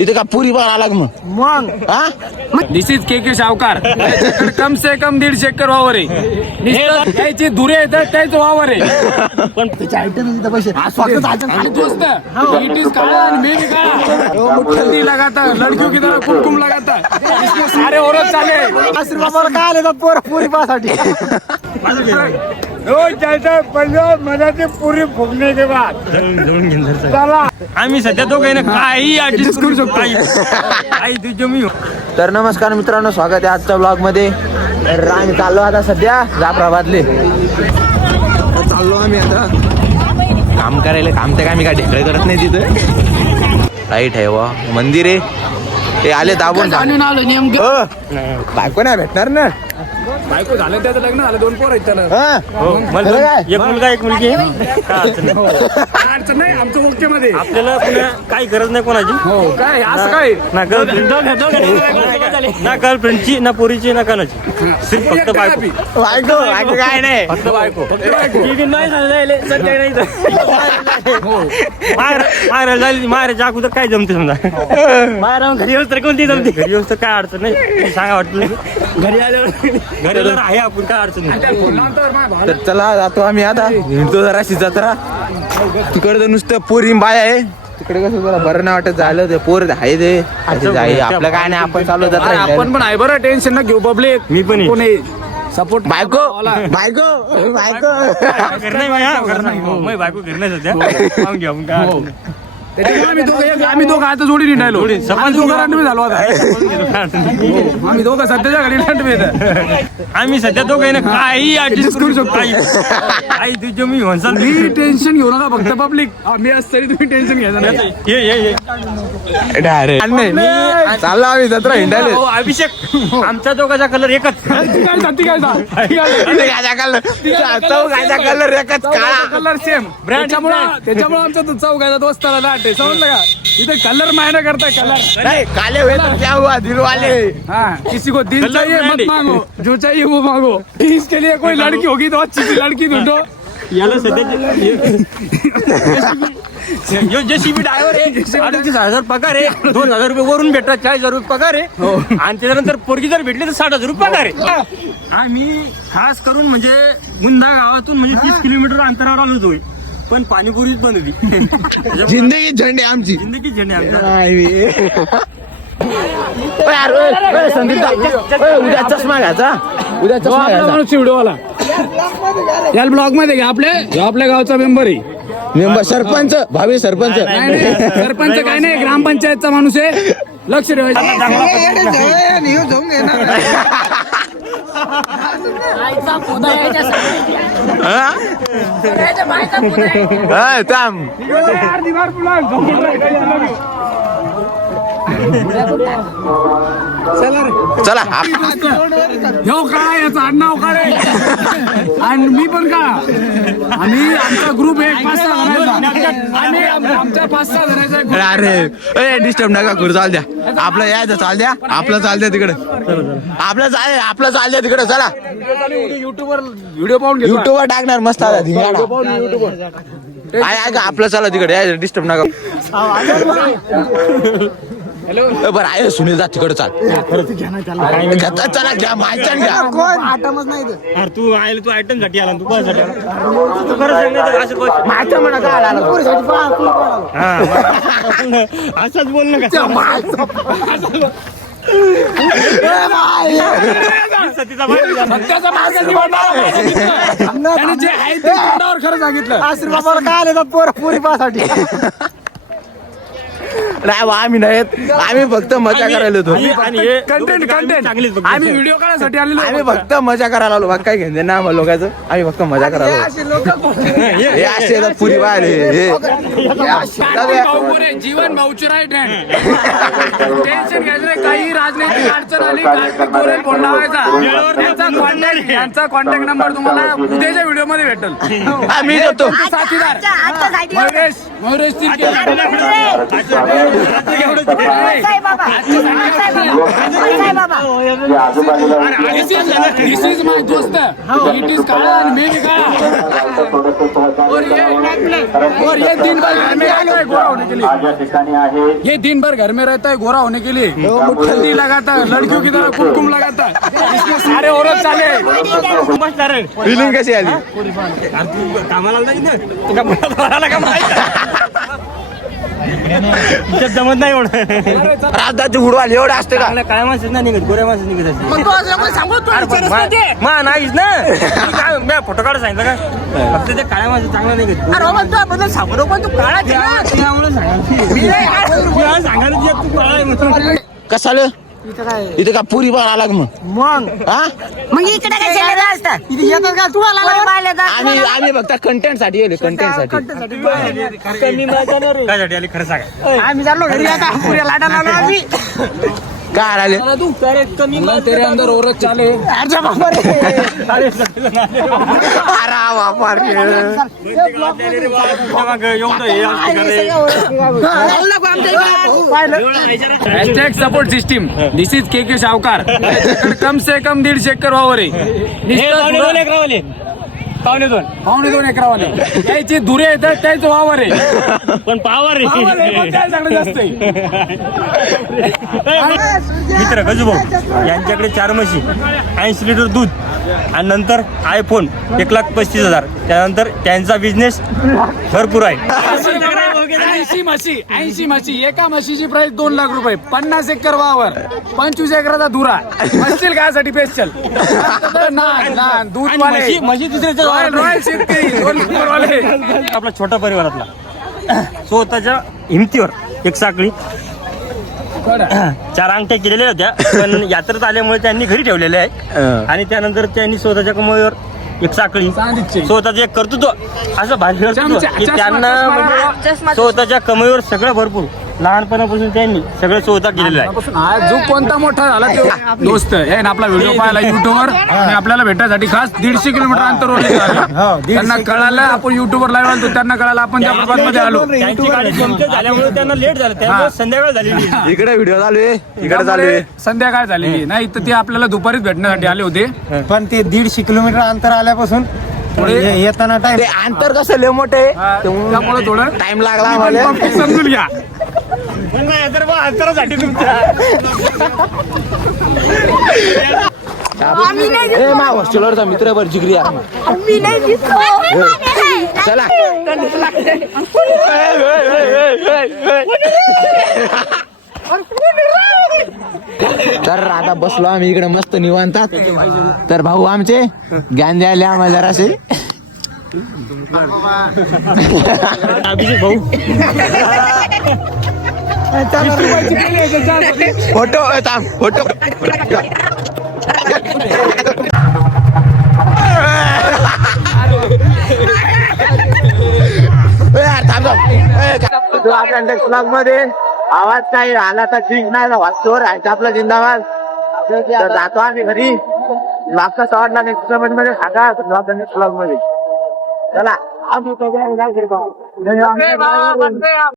इथे का पुरी बार आला मग मग दिस इज के के त्याच्याकडे कम से कम दीडशे एकर वावर आहे. त्याची धुरे येतात त्याच वावर आहे. पण त्याच्या आयटम पैसे लगाता है. लड़कियों की तरह कुमकुम लगाता है इसमें सारे औरत चाले आशीर्वादाला काय आले पोर पोरी पासाठी पंजाब मराठी पुरी फुगने के बाद. चला. आम्ही सध्या दोघं ना काही ऍडजस्ट करू शकतो. काही तुझ्या मी तर नमस्कार मित्रांनो स्वागत आहे आजच्या ब्लॉगमध्ये तर आम्ही चाललो आता सध्या जाफराबादले. चाललो आम्ही आता. काम करायला काम तर काय आम्ही काय ढेकळे करत नाही तिथं. लाइट आहे वा. मंदिर आहे. ते आले दाबून हो. बायको नाही भेटणार ना. बायको झालं त्याचं लग्न झालं दोन पोर आहेत त्याला. हा? खरं काय? एक मुलगा एक मुलगी. आहे. काय अडचण नाही. काय अडचण नाही आमचं ओके मध्ये आपल्याला पुन्हा काही गरज नाही कोणाची. हो काय? असं काय? ना गर्लफ्रेंड ना गर्लफ्रेंडची ना पोरीची ना कानाची सिर्फ फक्त बायको. बायको बायको. काय नाही. फक्त बायको. ठीक नाही झालं सध्या नाही झाली. मारायच्या अगोदर काय जमते समजा? मारा घरी येऊस तर कोणती जमते? घरी येऊस तर काय अडचण नाही. सांगा वाटलं घरी आल्यावर घरी आल्यावर आहे आपण काय अडचण नाही. तर चला जातो आम्ही आता. हिंडतो जराशी जत्रा. तिकडे तर नुसतं पोरी बाय आहे. तिकडे कसं जरा बरं नाही वाटत झालं ते पोर आहे ते. आपलं काय नाही आपण चालू हिंडायला. आपण पण आहे बरं टेन्शन ना घेऊ पब्लिक मी पण आहे. कोणी सपोर्ट बायको बायको बायको घर नाही. हो, बायको घर नाही सध्या पाहून घ्या त्याच्यामुळे आम्ही दोघं आम्ही दोघं आता जोडी निघालो आम्ही दोघं रांडवे झालो आता. आम्ही दोघं सध्याच्या घरी रांडवे. आम्ही सध्या दोघं ना काही ऍडजस्ट करू शकतो. काही तुझ्या मी म्हणसाल मी टेन्शन घेऊ नका फक्त पब्लिक मी असं तरी तुम्ही टेन्शन घ्यायचं नाही. ये ये ये. Direct. नाही मी चाललो आम्ही जत्रा हिंडायला हो, अभिषेक आमच्या दोघाचा कलर एकच. कलर एकच काळा. कलर सेम त्याच्यामुळे त्याच्यामुळे आमचा तो चौघाचा दोस्ताला लाट आहे समजलं का? इथे कलर मायना करताय कलर नाही काले हुए तो क्या हुआ दिल वाले हाँ किसी को दिल चाहिए मत है. मांगो जो चाहिए वो मांगो. इसके लिए कोई लड़की होगी तो अच्छी सी लड़की ढूंढो. याला सध्या यो जेसीबी ड्रायव्हर आहे. अडतीस हजार पगार आहे. दोन हजार रुपये वरून भेटतात चाळीस हजार रुपये पगार आहे. आणि त्याच्यानंतर पोरगी जर भेटली तर साठ हजार रुपये पगार आहे. आम्ही खास करून म्हणजे गुंदा गावातून म्हणजे तीस किलोमीटर अंतरावर आलो होतो. पण पाणीपुरीच त्याच्यामुळे जिंदगी झंडे आमची जिंदगी झेंडे उद्या चष्मा घ्यायचा उद्या चष्मा घ्यायचा चिवडोवाला याल ब्लॉगमध्ये घ्या आपले आपल्या गावचा मेंबर आहे मेंबर सरपंच भावी सरपंच सरपंच काय नाही ग्रामपंचायतचा माणूस आहे लक्ष ठेवायचं हा? हा, थांब. चला काय याचं आडनाव काय रे? आणि मी पण का? आम्ही आमचा ग्रुप एक पाच सहा जणांचा. आम्ही आम- आमचा पाच सहा जणांचा एक group. अरे डिस्टर्ब नका करू चाल द्या. आपलं यायचं चाल द्या. आपलं चाल द्या तिकडे. आपलं चाल आपलं चाल द्या तिकडे चला. युट्यूबवर व्हिडिओ पाहून घेतो युट्यूबवर टाकणार मस्त आला धिंगाणा. का आपलं चला तिकडे डिस्टर्ब नका हॅलो बरं आहे सुनील जा तिकडे चाल. घेता चला घ्या माहिती घ्या. आटमच नाही. अरे तू आयला तू आयटमसाठी आला तू कोणासाठी आला? तू खरं सांग ना, असं बोल. माहिती म्हणा काय आला पोरीसाठी पहा, पोरी पहा. हा असंच बोल ना का? सतीचा बाई झाला. त्याचा मार्ग निवडला. त्याने जे आहे ते तोंडावर खरं सांगितलं. आशीर्वादाला काय आले पोर पोरी पासाठी? नाही बा, आम्ही नाहीत. आम्ही फक्त मजा करायला होतो. Content content. आम्ही व्हिडिओ काढण्यासाठी आलेलो आम्ही फक्त मजा करायला आलो. बाकी काय घेणे ना आम्हाला लोकांचं. आम्ही फक्त मजा करायला आलो. हे असे आता पुरी बाहेर हे. जीवन भाऊची राईट हँड टेन्शन घ्यायचं काही राजनैतिक अडचण आली कार्तिक फोन लावायचा. यांचा कॉन्टॅक्ट यांचा कॉन्टॅक्ट नंबर तुम्हाला उद्याच्या व्हिडिओमध्ये भेटेल आम्ही देतो. साथीदार. मयुरेश मयुरेश और ये दिन भर घर में रहता है गोरा होने के लिए हल्दी लगाता है लड़कियों की तरह कुमकुम लगाता है इसमें सारे औरत चाले मस्त रे कशी आली कामाला तिच्यात जमत नाही एवढं राजदाची हुडू आली एवढं असते का काळ्या माणसात नाही निघत गोऱ्या माणसात निघत असते मा नाहीच ना तू काय मी फोटो काढ सांगितलं का फक्त ते काळ्या माणसं चांगलं निघत सांगायला सांगायला जे तू काळा आहे म्हणून. इथं काय? इथे का पुरी बार आला का मग? मग? हा? मग इकडे काय शेल्ले असतात? इथे येतात का? तू आला वर पाहिलं तर आम्ही आम्ही फक्त कंटेंटसाठी येले कंटेंटसाठी कायसाठी आली. खरं सांगा. आम्ही चाललो घरी आता पुऱ्या लाटाला आलो आम्ही. काय आले तेरे अंदर औरत चाले अर्जा बाबा रे अरे बापा रे. हे रे? Hashtag support system this is K K Savkar. कम से कम दीडशे एकर वावर आहे हे पावणे दोन पावणे दोन एकरावाले. त्याची धुरे येतात त्याच वावर आहे. पण पावर वावर आहे, जास्त आहे. मित्र गजू भाऊ यांच्याकडे चार म्हशी ऐंशी लिटर दूध आणि नंतर आयफोन एक लाख पस्तीस हजार. त्यानंतर त्यांचा बिझनेस भरपूर आहे. ऐंशी म्हशी ऐंशी म्हशी एका म्हशीची प्राइस दोन लाख रुपये. पन्नास एकर वावर. पंचवीस एकराचा धुरा. असतील कायसाठी स्पेशल दूध आणि म्हशी म्हशी दुसऱ्याच्या रॉयल रॉयल शेतकरी दोन नंबरवाले. आपला छोटा परिवारातला. स्वतःच्या हिमतीवर एक साखळी. चार अंगठ्या केलेल्या होत्या पण यात्रेत आल्यामुळे त्यांनी घरी ठेवलेल्या आहे आणि त्यानंतर त्यांनी स्वतःच्या कमाईवर एक साखळी. चांदीची. स्वतःचं एक कर्तृत्व असं भांडवल कर्तृत्व चमचा- की त्यांना म्हणजे स्वतःच्या कमाईवर सगळं भरपूर. लहानपणापासून त्यांनी सगळं स्वतः केलेलं आहे. आज जो कोणता मोठा झाला तो दोस्त आहे. ना आपला व्हिडिओ पाहिला युट्यूबवर आणि आपल्याला भेटायसाठी खास दीडशे किलोमीटर अंतरवरती आलो. त्यांना कळालं आपण युट्यूबवर लाईव्ह आलो त्यांना कळालं आपण त्या मध्ये आलो. त्यांची गाडी जमते झाल्यामुळे त्यांना लेट झालं. त्यामुळे संध्याकाळ झालेली. आहे. इकडे व्हिडिओ चालू आहे इकडे चालू आहे. संध्याकाळ झालेली नाही तर ते आपल्याला दुपारीच भेटण्यासाठी आले होते. पण ते दीडशे किलोमीटर अंतर आल्यापासून येताना टाइम ते अंतर कसं लय मोठे त्यामुळे थोडं टाइम लागला समजून घ्या. अंतरासाठी तुमच्या. ए मा हॉस्टेलवरचा मित्र बर जिगरी यार मी. नाही दिसलो. चला. तर आता बसलो आम्ही इकडे मस्त निवांतात तर भाऊ आमचे ज्ञान द्यायला आम्हाला जरासे अभिषेक भाऊ. फोटो थांब फोटो. आपल्या मध्ये आवाज काही आला तर ठीक नाही वाचतो राहायचं आपला जिंदाबाद. तर जातो आम्ही घरी. मागचा आवडला नेक्स्ट कमेंटमध्ये सांगा आपल्या नेक्स्ट vlog मध्ये. चला. आम्ही